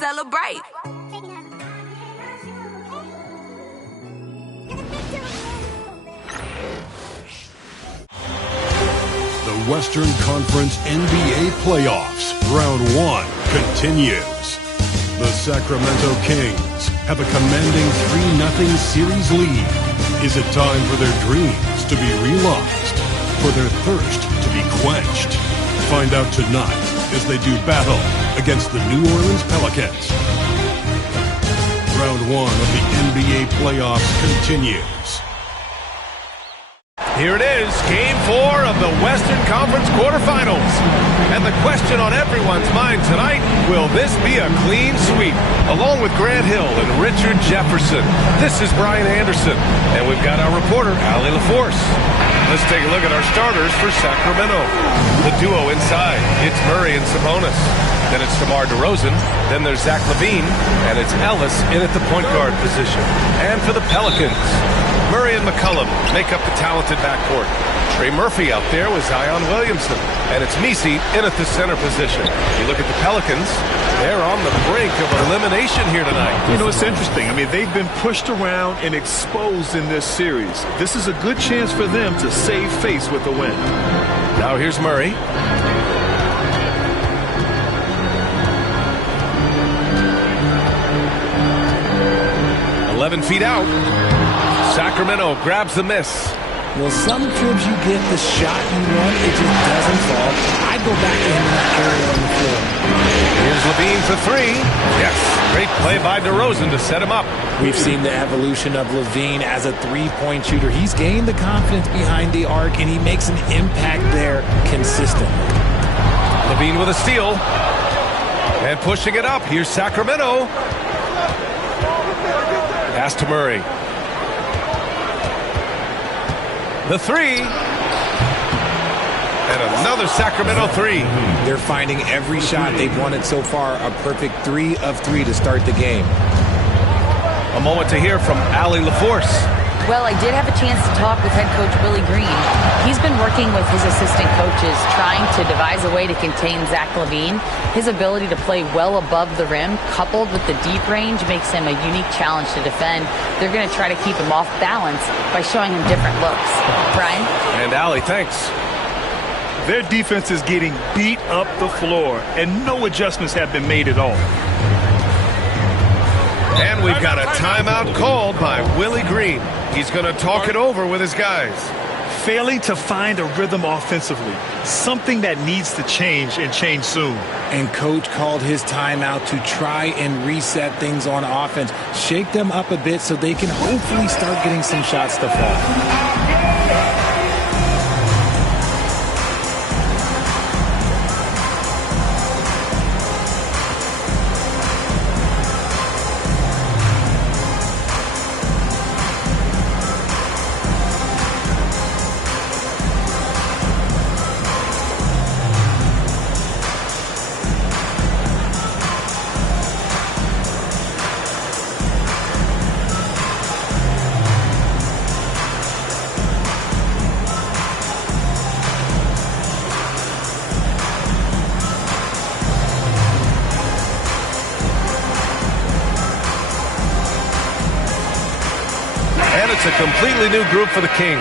celebrate. The Western Conference NBA Playoffs, Round 1, continues. The Sacramento Kings have a commanding 3-0 series lead. Is it time for their dreams to be realized? For their thirst to be quenched? Find out tonight as they do battle against the New Orleans Pelicans. Round 1 of the NBA playoffs continues. Here it is, Game 4 of the Western Conference Quarterfinals. And the question on everyone's mind tonight, will this be a clean sweep? Along with Grant Hill and Richard Jefferson, this is Brian Anderson. And we've got our reporter, Allie LaForce. Let's take a look at our starters for Sacramento. The duo inside, it's Murray and Sabonis. Then it's DeMar DeRozan. Then there's Zach LaVine. And it's Ellis in at the point guard position. And for the Pelicans, Murray and McCollum make up the talented backcourt. Trey Murphy out there with Zion Williamson. And it's Messi in at the center position. You look at the Pelicans, they're on the brink of elimination here tonight. You know, it's interesting. I mean, they've been pushed around and exposed in this series. This is a good chance for them to save face with the win. Now here's Murray. Feet out. Sacramento grabs the miss. Well, some trips you get the shot you want, it just doesn't fall. I go back to him in that area on the floor. Here's LaVine for three. Yes, great play by DeRozan to set him up. We've seen the evolution of LaVine as a three-point shooter. He's gained the confidence behind the arc, and he makes an impact there consistently. LaVine with a steal. And pushing it up. Here's Sacramento. Pass to Murray. The three. And another Sacramento three. They're finding every shot they've wanted so far. A perfect 3 of 3 to start the game. A moment to hear from Allie LaForce. Well, I did have a chance to talk with head coach Willie Green. He's been working with his assistant coaches, trying to devise a way to contain Zach LaVine. His ability to play well above the rim, coupled with the deep range, makes him a unique challenge to defend. They're going to try to keep him off balance by showing him different looks. Brian? And Allie, thanks. Their defense is getting beat up the floor, and no adjustments have been made at all. And we've got a timeout called by Willie Green. He's going to talk it over with his guys. Failing to find a rhythm offensively, something that needs to change and change soon. And coach called his timeout to try and reset things on offense, shake them up a bit so they can hopefully start getting some shots to fall. It's a completely new group for the Kings.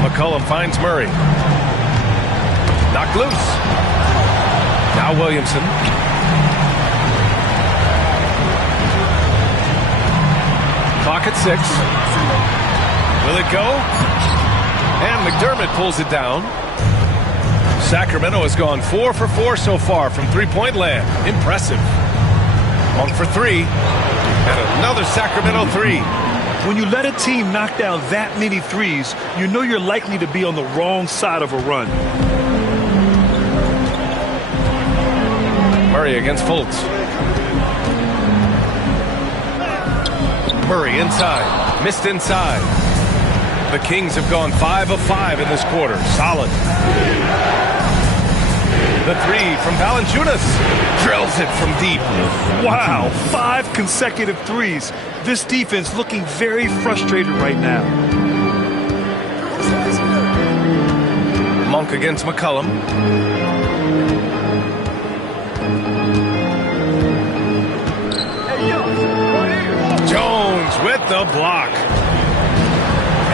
McCollum finds Murray. Knocked loose. Now Williamson. Clock at 6. Will it go? And McDermott pulls it down. Sacramento has gone 4 for 4 so far from three-point land. Impressive. 1 for 3. And another Sacramento 3. When you let a team knock down that many threes, you know you're likely to be on the wrong side of a run. Murray against Fultz. Murray inside. Missed inside. The Kings have gone 5 of 5 in this quarter. Solid. The three from Valanciunas. Drills it from deep. Wow, 5 consecutive threes. This defense looking very frustrated right now. Monk against McCollum. Jones with the block.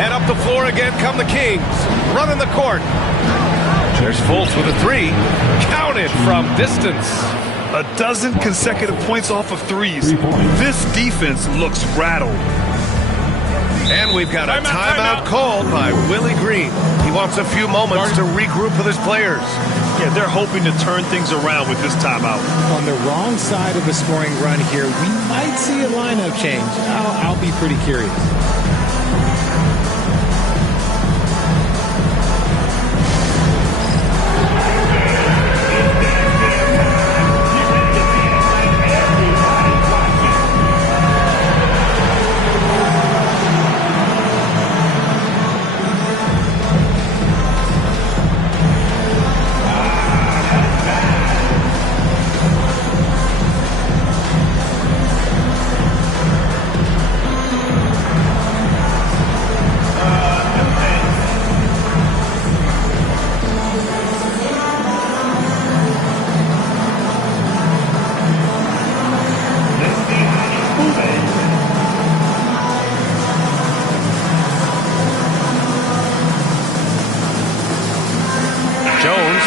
And up the floor again come the Kings. Running the court. There's Fultz with a three. Counted from distance. A dozen consecutive points off of threes. This defense looks rattled. And we've got a timeout called by Willie Green. He wants a few moments to regroup with his players. Yeah, they're hoping to turn things around with this timeout. On the wrong side of a scoring run here, we might see a lineup change. I'll be pretty curious.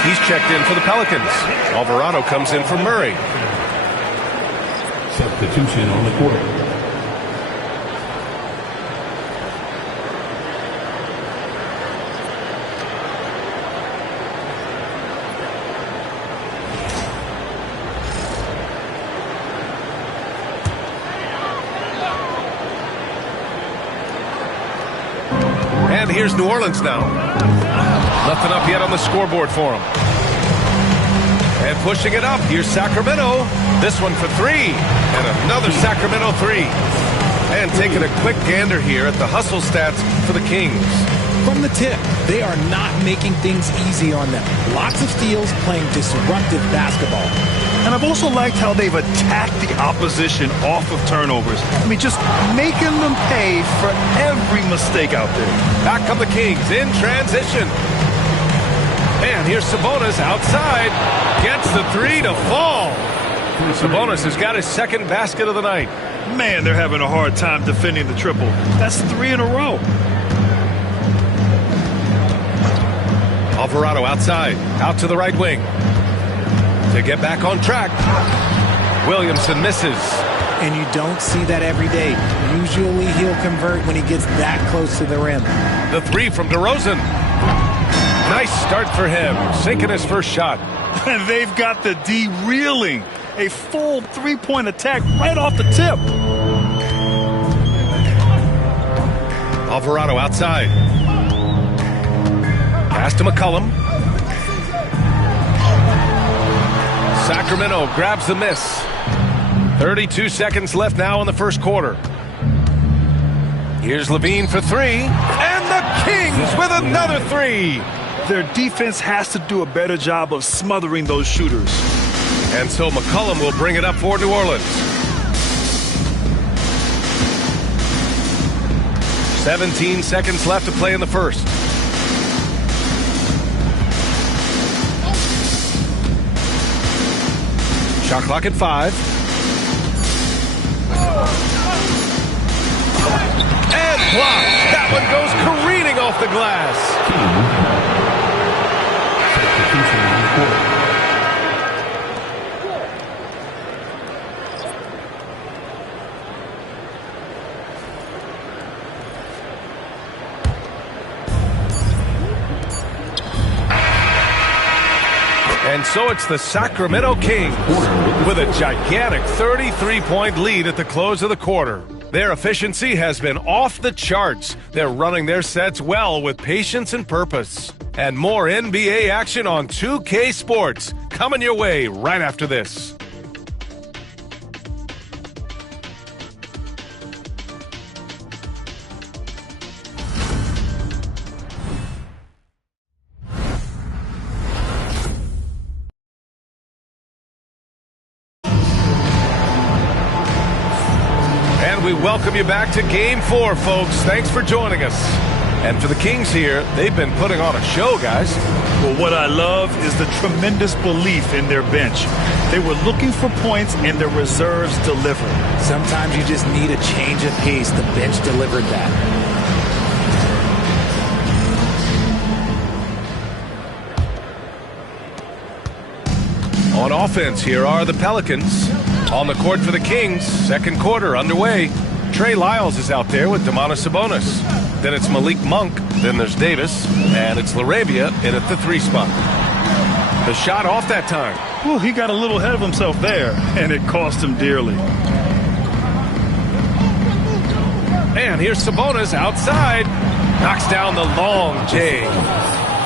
He's checked in for the Pelicans. Alvarado comes in for Murray. Substitution on the court. And here's New Orleans now. Nothing up yet on the scoreboard for them. And pushing it up, here's Sacramento. This one for three. And another Sacramento three. And taking a quick gander here at the hustle stats for the Kings. From the tip, they are not making things easy on them. Lots of steals, playing disruptive basketball. And I've also liked how they've attacked the opposition off of turnovers. I mean, just making them pay for every mistake out there. Back come the Kings in transition. And here's Sabonis outside. Gets the three to fall. Sabonis has got his second basket of the night. Man, they're having a hard time defending the triple. That's 3 in a row. Alvarado outside. Out to the right wing. To get back on track. Williamson misses. And you don't see that every day. Usually he'll convert when he gets that close to the rim. The three from DeRozan. Nice start for him. Sinking his first shot. And they've got the D reeling. A full three-point attack right off the tip. Alvarado outside. Pass to McCollum. Sacramento grabs the miss. 32 seconds left now in the first quarter. Here's Levine for three. And the Kings with another three. Their defense has to do a better job of smothering those shooters. And so McCollum will bring it up for New Orleans. 17 seconds left to play in the first. Shot clock at 5. And blocked. That one goes careening off the glass. Substitution on the court. And so it's the Sacramento Kings with a gigantic 33-point lead at the close of the quarter. Their efficiency has been off the charts. They're running their sets well with patience and purpose. And more NBA action on 2K Sports coming your way right after this. And we welcome you back to Game 4, folks. Thanks for joining us. And for the Kings here, they've been putting on a show, guys. Well, what I love is the tremendous belief in their bench. They were looking for points, and their reserves delivered. Sometimes you just need a change of pace. The bench delivered that. On offense, here are the Pelicans. On the court for the Kings, second quarter underway. Trey Lyles is out there with Domantas Sabonis. Then it's Malik Monk. Then there's Davis. And it's LaRavia in at the 3 spot. The shot off that time. Well, he got a little ahead of himself there, and it cost him dearly. And here's Sabonis outside. Knocks down the long J.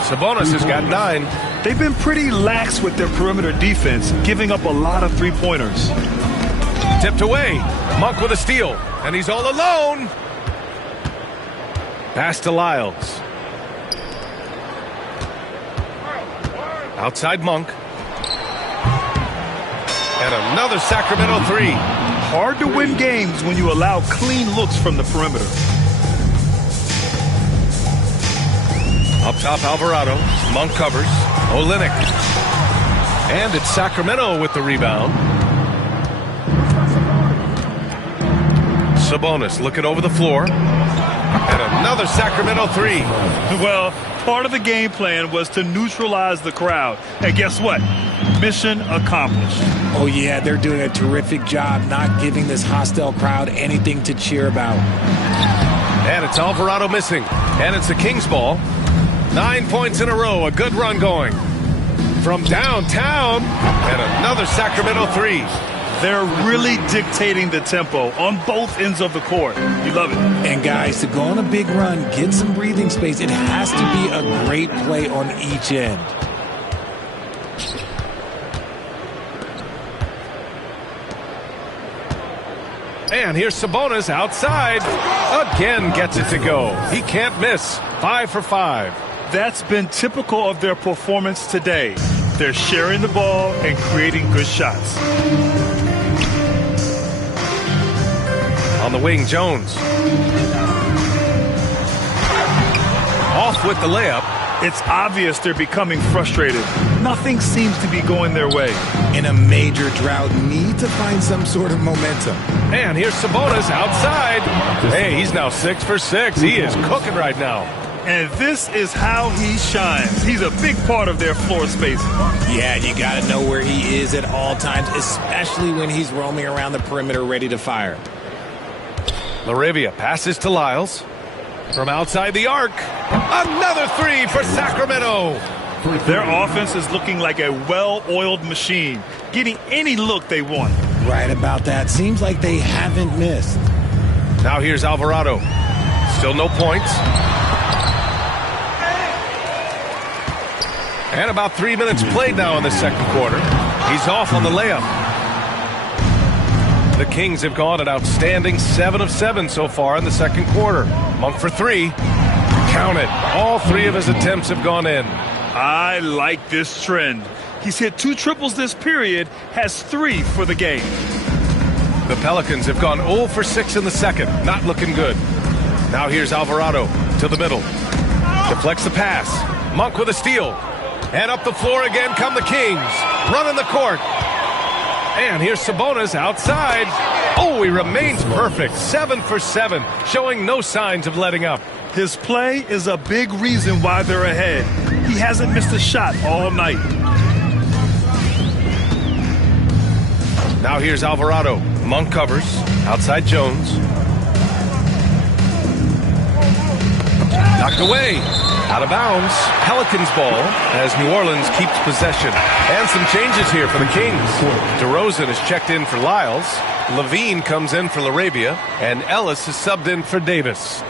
Sabonis has got 9. They've been pretty lax with their perimeter defense, giving up a lot of three-pointers. Tipped away. Monk with a steal. And he's all alone. Pass to Lyles. Outside Monk. And another Sacramento 3. Hard to win games when you allow clean looks from the perimeter. Up top, Alvarado. Monk covers. Olynyk. And it's Sacramento with the rebound. Sabonis looking over the floor. And another Sacramento 3. Well, part of the game plan was to neutralize the crowd. And guess what? Mission accomplished. Oh, yeah, they're doing a terrific job not giving this hostile crowd anything to cheer about. And it's Alvarado missing. And it's the Kings ball. 9 points in a row. A good run going. From downtown. And another Sacramento 3. They're really dictating the tempo on both ends of the court. You love it. And guys, to go on a big run, get some breathing space, it has to be a great play on each end. And here's Sabonis outside. Again gets it to go. He can't miss. 5 for 5. That's been typical of their performance today. They're sharing the ball and creating good shots. On the wing, Jones. Off with the layup. It's obvious they're becoming frustrated. Nothing seems to be going their way. In a major drought, need to find some sort of momentum. And here's Sabonis outside. Hey, he's now 6 for 6. He is cooking right now. And this is how he shines. He's a big part of their floor spacing. Yeah, you got to know where he is at all times, especially when he's roaming around the perimeter ready to fire. LaRavia passes to Lyles. From outside the arc. Another 3 for Sacramento. Their offense is looking like a well-oiled machine, getting any look they want. Right about that. Seems like they haven't missed. Now here's Alvarado. Still no points. And about 3 minutes played now in the second quarter. He's off on the layup. The Kings have gone an outstanding 7 of 7 so far in the second quarter. Monk for 3. Count it. All 3 of his attempts have gone in. I like this trend. He's hit 2 triples this period, has 3 for the game. The Pelicans have gone 0 for 6 in the second. Not looking good. Now here's Alvarado to the middle. Deflects the pass. Monk with a steal. And up the floor again come the Kings. Running the court. And here's Sabonis outside. Oh, he remains perfect. 7 for 7, showing no signs of letting up. His play is a big reason why they're ahead. He hasn't missed a shot all night. Now here's Alvarado. Monk covers. Outside Jones. Knocked away. Out of bounds. Pelicans ball as New Orleans keeps possession. And some changes here for the Kings. DeRozan is checked in for Lyles. Levine comes in for LaRavia. And Ellis is subbed in for Davis.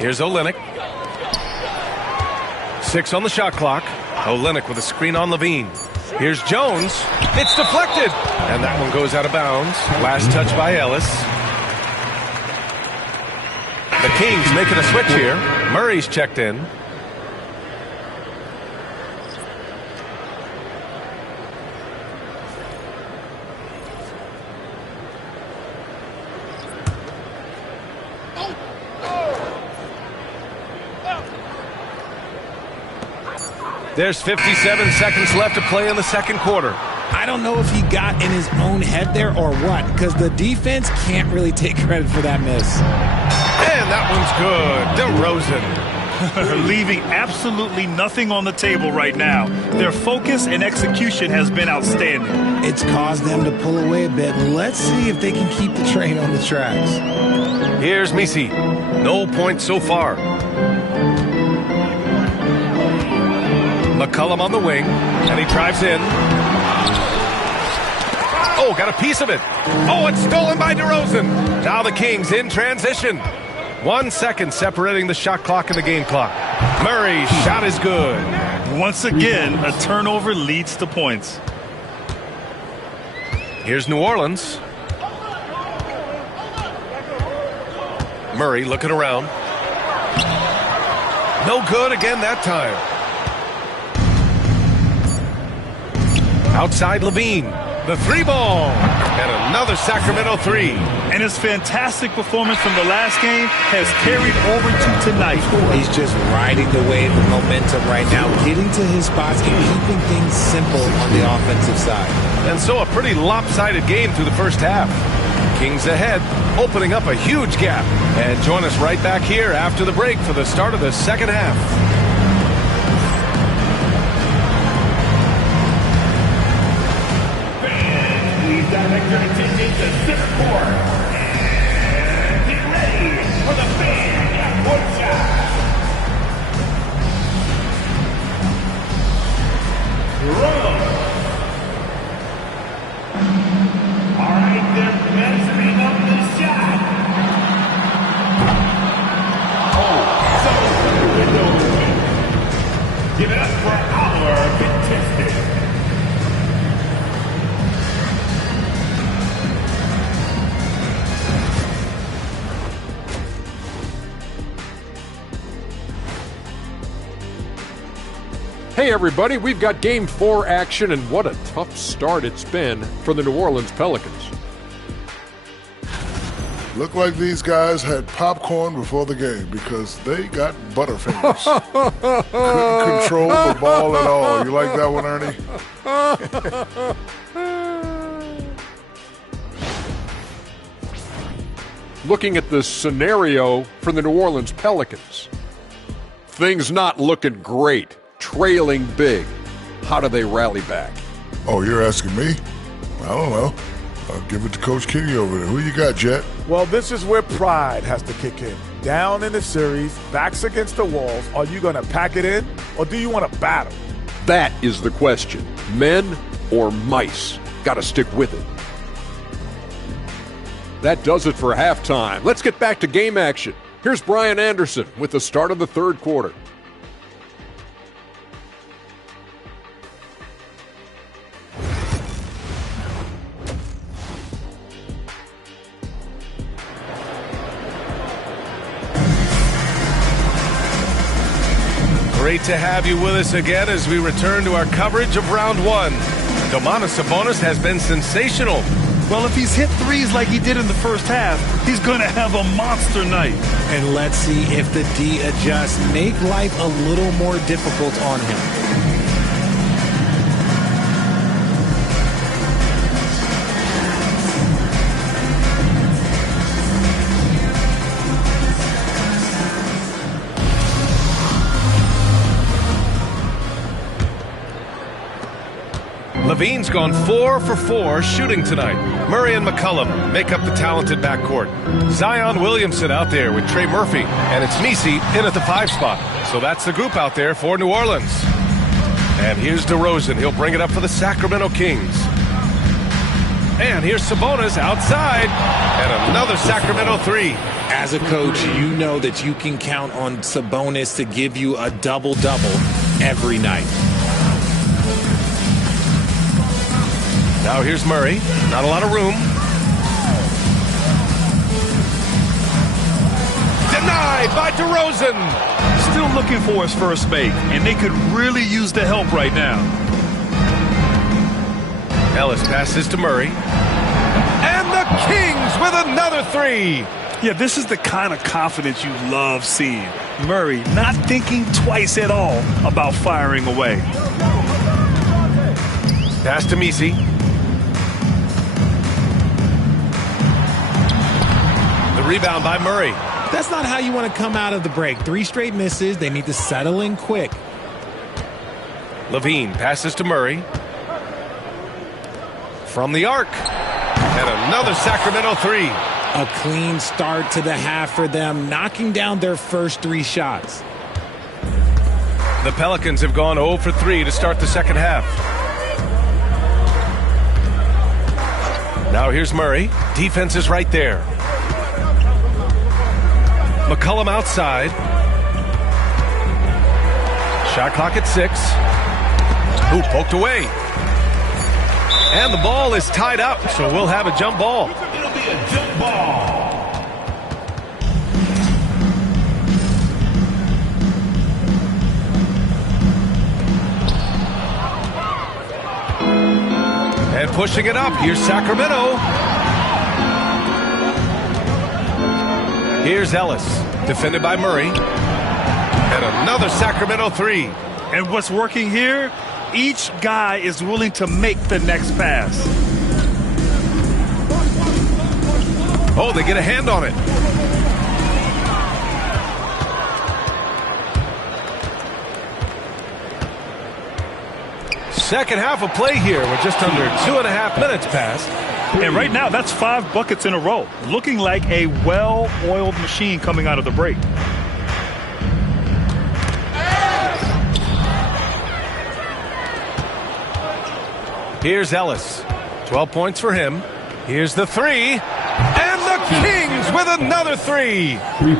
Here's Olynyk. 6 on the shot clock. Olynyk with a screen on Levine. Here's Jones. It's deflected. And that one goes out of bounds. Last touch by Ellis. The Kings making a switch here. Murray's checked in. There's 57 seconds left to play in the second quarter. I don't know if he got in his own head there or what, because the defense can't really take credit for that miss. And that one's good. DeRozan. Leaving absolutely nothing on the table right now. Their focus and execution has been outstanding. It's caused them to pull away a bit. Let's see if they can keep the train on the tracks. Here's Misi. No points so far. McCollum on the wing, and he drives in. Oh, got a piece of it. Oh, it's stolen by DeRozan. Now the Kings in transition. 1 second separating the shot clock and the game clock. Murray's shot is good. Once again, a turnover leads to points. Here's New Orleans. Murray looking around. No good again that time. Outside Levine. The three ball. And another Sacramento three. And his fantastic performance from the last game has carried over to tonight. He's just riding the wave of momentum right now, getting to his spots and keeping things simple on the offensive side. And so a pretty lopsided game through the first half. Kings ahead, opening up a huge gap. And join us right back here after the break for the start of the second half. Please direct your attention to center court. And get ready for the fan at courtside. All right, they're measuring up the shot. Oh, so the window open. Give it up for our contestant. Hey everybody, we've got Game 4 action, and what a tough start it's been for the New Orleans Pelicans. Look like these guys had popcorn before the game because they got butterfingers. Couldn't control the ball at all. You like that one, Ernie? Looking at the scenario for the New Orleans Pelicans, things not looking great. Trailing big. How do they rally back? Oh, you're asking me? I don't know. I'll give it to Coach Kenny over there. Who you got, Jet? Well, this is where pride has to kick in. Down in the series, backs against the walls. Are you going to pack it in, or do you want to battle? That is the question. Men or mice? Got to stick with it. That does it for halftime. Let's get back to game action. Here's Brian Anderson with the start of the third quarter. Great to have you with us again as we return to our coverage of round one. Domantas Sabonis has been sensational. Well, if he's hit threes like he did in the first half, he's going to have a monster night. And let's see if the D adjusts, make life a little more difficult on him. Levine's gone 4 for 4 shooting tonight. Murray and McCollum make up the talented backcourt. Zion Williamson out there with Trey Murphy, and it's Misi in at the 5 spot. So that's the group out there for New Orleans. And here's DeRozan. He'll bring it up for the Sacramento Kings. And here's Sabonis outside. And another Sacramento three. As a coach, you know that you can count on Sabonis to give you a double-double every night. Now here's Murray. Not a lot of room. Denied by DeRozan. Still looking for his first make, and they could really use the help right now. Ellis passes to Murray. And the Kings with another three. Yeah, this is the kind of confidence you love seeing. Murray not thinking twice at all about firing away. Pass to Messi. The rebound by Murray. That's not how you want to come out of the break. 3 straight misses. They need to settle in quick. Levine passes to Murray. From the arc. And another Sacramento 3. A clean start to the half for them, knocking down their first 3 shots. The Pelicans have gone 0 for 3 to start the second half. Now here's Murray. Defense is right there. McCollum outside. Shot clock at 6. Ooh, poked away. And the ball is tied up, so we'll have a jump ball. It'll be a jump ball. And pushing it up, here's Sacramento. Here's Ellis, defended by Murray. And another Sacramento 3. And what's working here? Each guy is willing to make the next pass. Oh, they get a hand on it. Second half of play here. We're just under 2.5 minutes past. And right now, that's 5 buckets in a row. Looking like a well-oiled machine coming out of the break. Here's Ellis. 12 points for him. Here's the 3. And the Kings with another 3.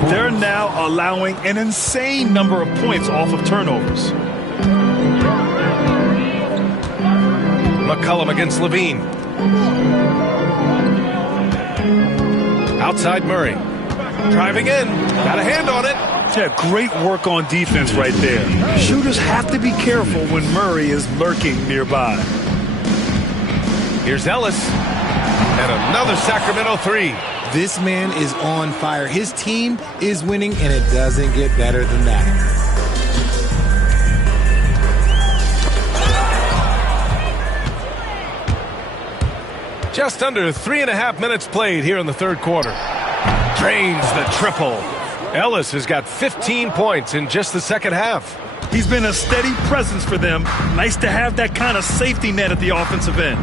They're now allowing an insane number of points off of turnovers. McCollum against Levine. Outside Murray. Driving in. Got a hand on it. Yeah, great work on defense right there. Shooters have to be careful when Murray is lurking nearby. Here's Ellis. And another Sacramento 3. This man is on fire. His team is winning, and it doesn't get better than that. Just under 3.5 minutes played here in the third quarter. Drains the triple. Ellis has got 15 points in just the second half. He's been a steady presence for them. Nice to have that kind of safety net at the offensive end.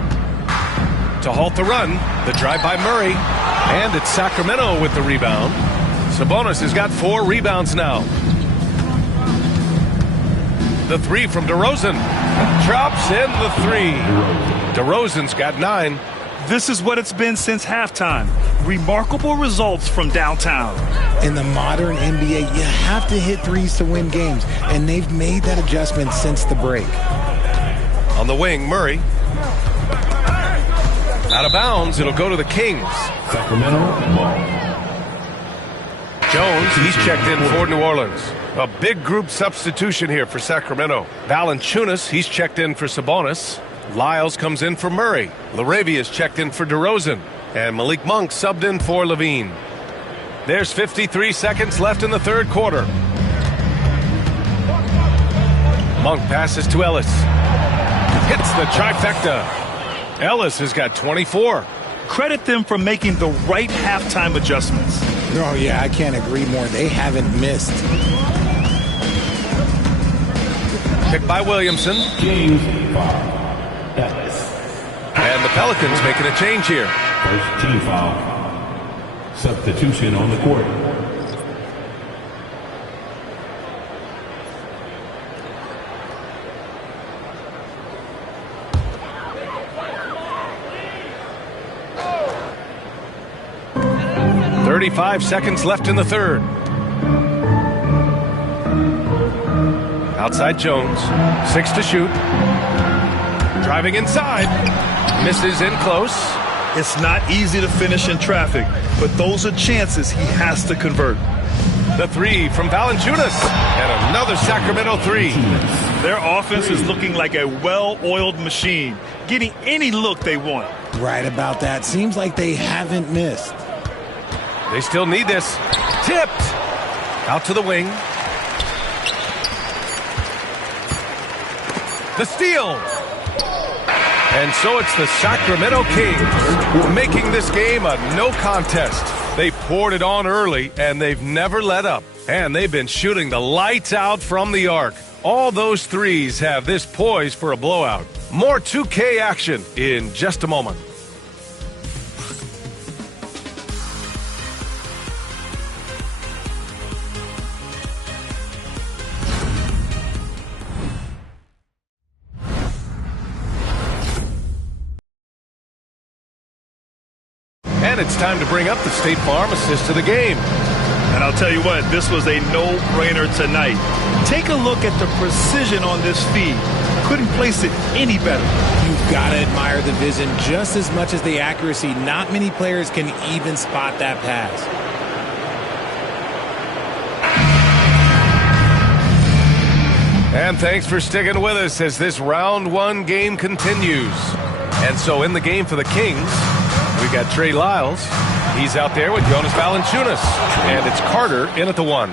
To halt the run, the drive by Murray. And it's Sacramento with the rebound. Sabonis has got 4 rebounds now. The 3 from DeRozan. Drops in the 3. DeRozan's got 9. This is what it's been since halftime. Remarkable results from downtown. In the modern NBA, you have to hit threes to win games, and they've made that adjustment since the break. On the wing, Murray. Out of bounds, it'll go to the Kings. Sacramento ball. Jones, he's checked in for New Orleans. A big group substitution here for Sacramento. Valanciunas, he's checked in for Sabonis. Lyles comes in for Murray. Laravia's checked in for DeRozan. And Malik Monk subbed in for Levine. There's 53 seconds left in the third quarter. Monk passes to Ellis. Hits the trifecta. Ellis has got 24. Credit them for making the right halftime adjustments. Oh, yeah, I can't agree more. They haven't missed. Picked by Williamson. Kings 5. Ellis. And the Pelicans making a change here. First team foul. Substitution on the court. .35 seconds left in the third. Outside Jones. 6 to shoot. Driving inside. Misses in close. It's not easy to finish in traffic, but those are chances he has to convert. The 3 from Valanciunas. And another Sacramento 3. Their offense is looking like a well-oiled machine, getting any look they want. Right about that. Seems like they haven't missed. They still need this. Tipped. Out to the wing. The steal. And so it's the Sacramento Kings making this game a no contest. They poured it on early, and they've never let up. And they've been shooting the lights out from the arc. All those threes have this poised for a blowout. More 2K action in just a moment. And it's time to bring up the State Farm assist to the game. And I'll tell you what, this was a no-brainer tonight. Take a look at the precision on this feed. Couldn't place it any better. You've got to admire the vision just as much as the accuracy. Not many players can even spot that pass. And thanks for sticking with us as this round one game continues. And so in the game for the Kings, we got Trey Lyles. He's out there with Jonas Valanciunas. And it's Carter in at the 1.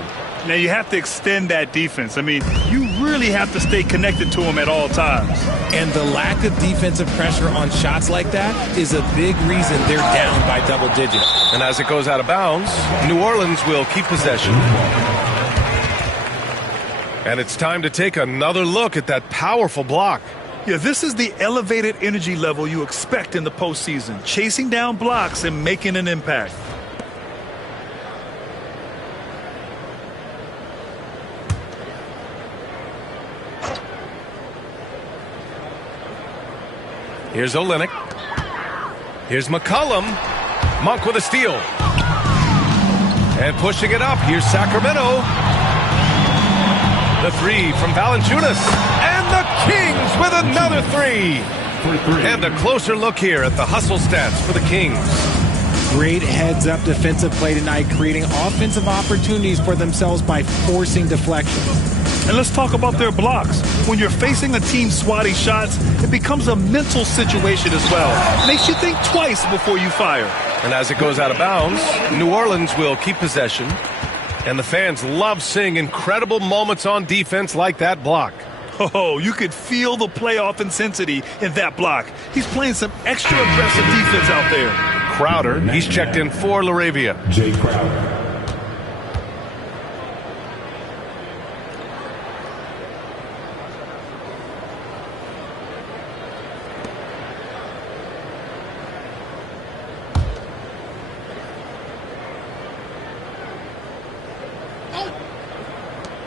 Now you have to extend that defense. I mean, you really have to stay connected to him at all times. And the lack of defensive pressure on shots like that is a big reason they're down by double digits. And as it goes out of bounds, New Orleans will keep possession. And it's time to take another look at that powerful block. Yeah, this is the elevated energy level you expect in the postseason, chasing down blocks and making an impact. Here's Olynyk. Here's McCollum. Monk with a steal. And pushing it up, here's Sacramento. The 3 from Valanciunas. And the Kings with another 3. And a closer look here at the hustle stats for the Kings. Great heads-up defensive play tonight, creating offensive opportunities for themselves by forcing deflections. And let's talk about their blocks. When you're facing a team swatting shots, it becomes a mental situation as well. Makes you think twice before you fire. And as it goes out of bounds, New Orleans will keep possession. And the fans love seeing incredible moments on defense like that block. Oh, you could feel the playoff intensity in that block. He's playing some extra aggressive defense out there. Crowder, he's checked in for LaRavia. Jay Crowder.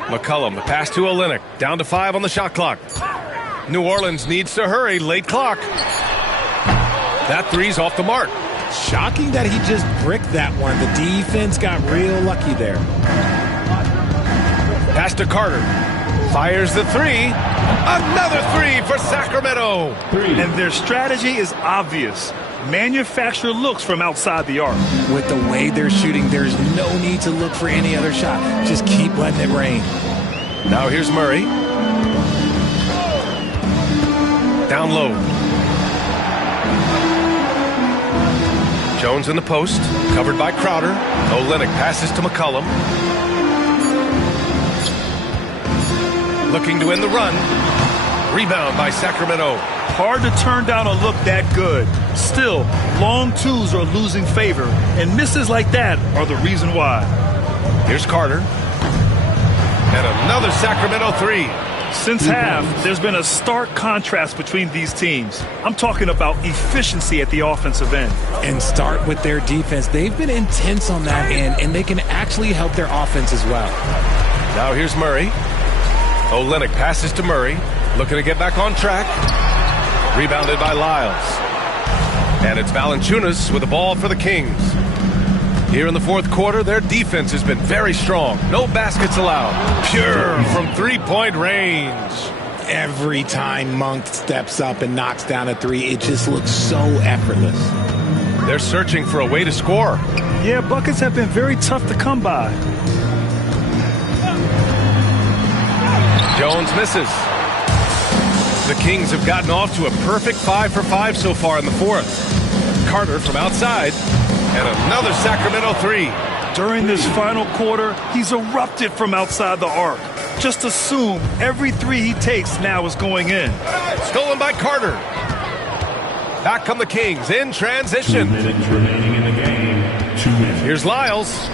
McCollum, the pass to Olynyk. Down to 5 on the shot clock. New Orleans needs to hurry. Late clock. That 3's off the mark. Shocking that he just bricked that one. The defense got real lucky there. Pass to Carter. Fires the 3. Another 3 for Sacramento. And their strategy is obvious. Manufacture looks from outside the arc. With the way they're shooting, there's no need to look for any other shot. Just keep letting it rain. Now here's Murray. Down low. Jones in the post, covered by Crowder. Olynyk passes to McCollum. Looking to end the run. Rebound by Sacramento. Hard to turn down a look that good. Still, long 2s are losing favor, and misses like that are the reason why. Here's Carter. And another Sacramento 3. Since half, there's been a stark contrast between these teams. I'm talking about efficiency at the offensive end. And start with their defense. They've been intense on that end, and they can actually help their offense as well. Now here's Murray. Olynyk passes to Murray. Looking to get back on track. Rebounded by Lyles. And it's Valanciunas with the ball for the Kings. Here in the fourth quarter, their defense has been very strong. No baskets allowed. Pure from three-point range. Every time Monk steps up and knocks down a 3, it just looks so effortless. They're searching for a way to score. Yeah, buckets have been very tough to come by. Jones misses. The Kings have gotten off to a perfect 5 for 5 so far in the fourth. Carter from outside. And another Sacramento three. During this final quarter, he's erupted from outside the arc. Just assume every three he takes now is going in. Stolen by Carter. Back come the Kings in transition. 2 minutes remaining in the game. 2 minutes. Here's Lyles.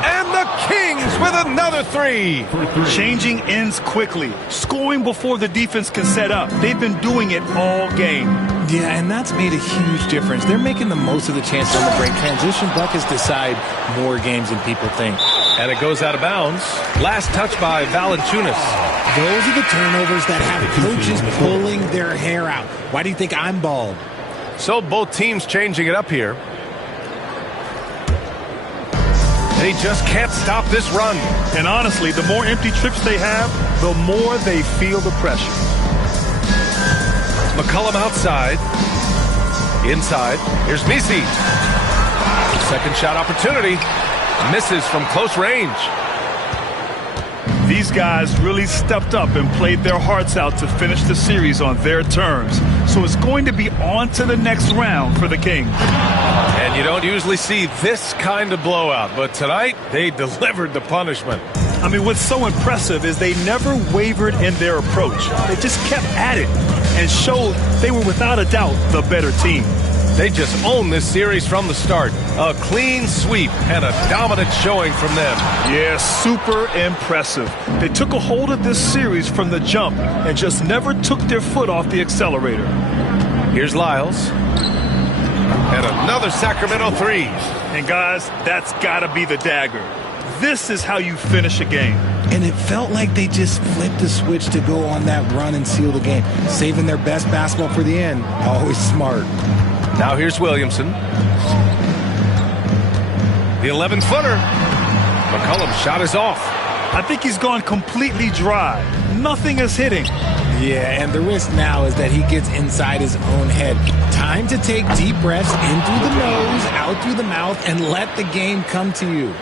And the Kings with another three. Changing ends quickly, scoring before the defense can set up. They've been doing it all game. Yeah, and that's made a huge difference. They're making the most of the chances on the break. Transition buckets decide more games than people think. And it goes out of bounds. Last touch by Valanciunas. Those are the turnovers that have coaches pulling their hair out. Why do you think I'm bald? So both teams changing it up here. And he just can't stop this run. And honestly, the more empty trips they have, the more they feel the pressure. McCollum outside. Inside. Here's Misi. Second shot opportunity. Misses from close range. These guys really stepped up and played their hearts out to finish the series on their terms. So it's going to be on to the next round for the Kings. And you don't usually see this kind of blowout, but tonight they delivered the punishment. I mean, what's so impressive is they never wavered in their approach. They just kept at it and showed they were without a doubt the better team. They just owned this series from the start. A clean sweep and a dominant showing from them. Yeah, super impressive. They took a hold of this series from the jump and just never took their foot off the accelerator. Here's Lyles. And another Sacramento three. And guys, that's got to be the dagger. This is how you finish a game. And it felt like they just flipped the switch to go on that run and seal the game. Saving their best basketball for the end. Always smart. Now here's Williamson. The 11-footer. McCollum's shot is off. I think he's gone completely dry. Nothing is hitting. Yeah, and the risk now is that he gets inside his own head. Time to take deep breaths in through the nose, out through the mouth, and let the game come to you.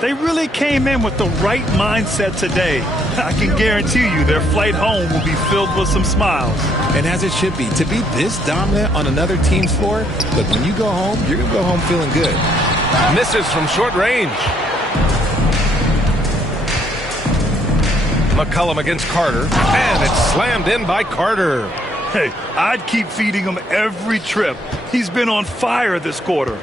They really came in with the right mindset today. I can guarantee you their flight home will be filled with some smiles. And as it should be. To be this dominant on another team's floor, look, when you go home, you're going to go home feeling good. Misses from short range. McCollum against Carter. And it's slammed in by Carter. Hey, I'd keep feeding him every trip. He's been on fire this quarter.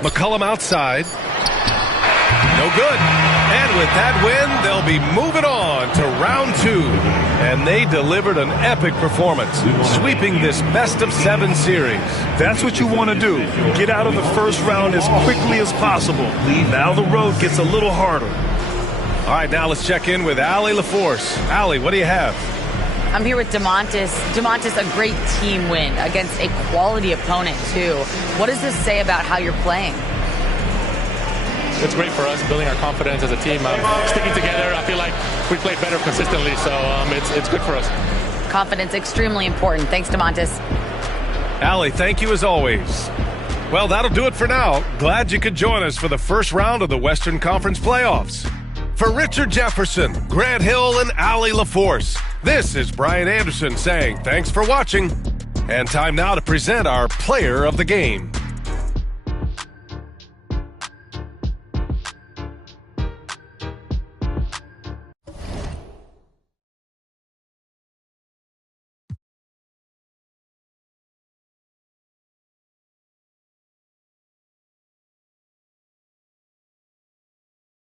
McCollum outside. No good. And with that win, they'll be moving on to round two. And they delivered an epic performance, sweeping this best-of-7 series. That's what you want to do. Get out of the first round as quickly as possible. Now the road gets a little harder. All right, now let's check in with Allie LaForce. Allie, what do you have? I'm here with DeMontis. DeMontis, a great team win against a quality opponent, too. What does this say about how you're playing? It's great for us, building our confidence as a team. Sticking together, I feel like we played better consistently, so it's good for us. Confidence, extremely important. Thanks, DeMontis. Allie, thank you as always. Well, that'll do it for now. Glad you could join us for the first round of the Western Conference playoffs. For Richard Jefferson, Grant Hill, and Allie LaForce, this is Brian Anderson saying thanks for watching. And time now to present our player of the game.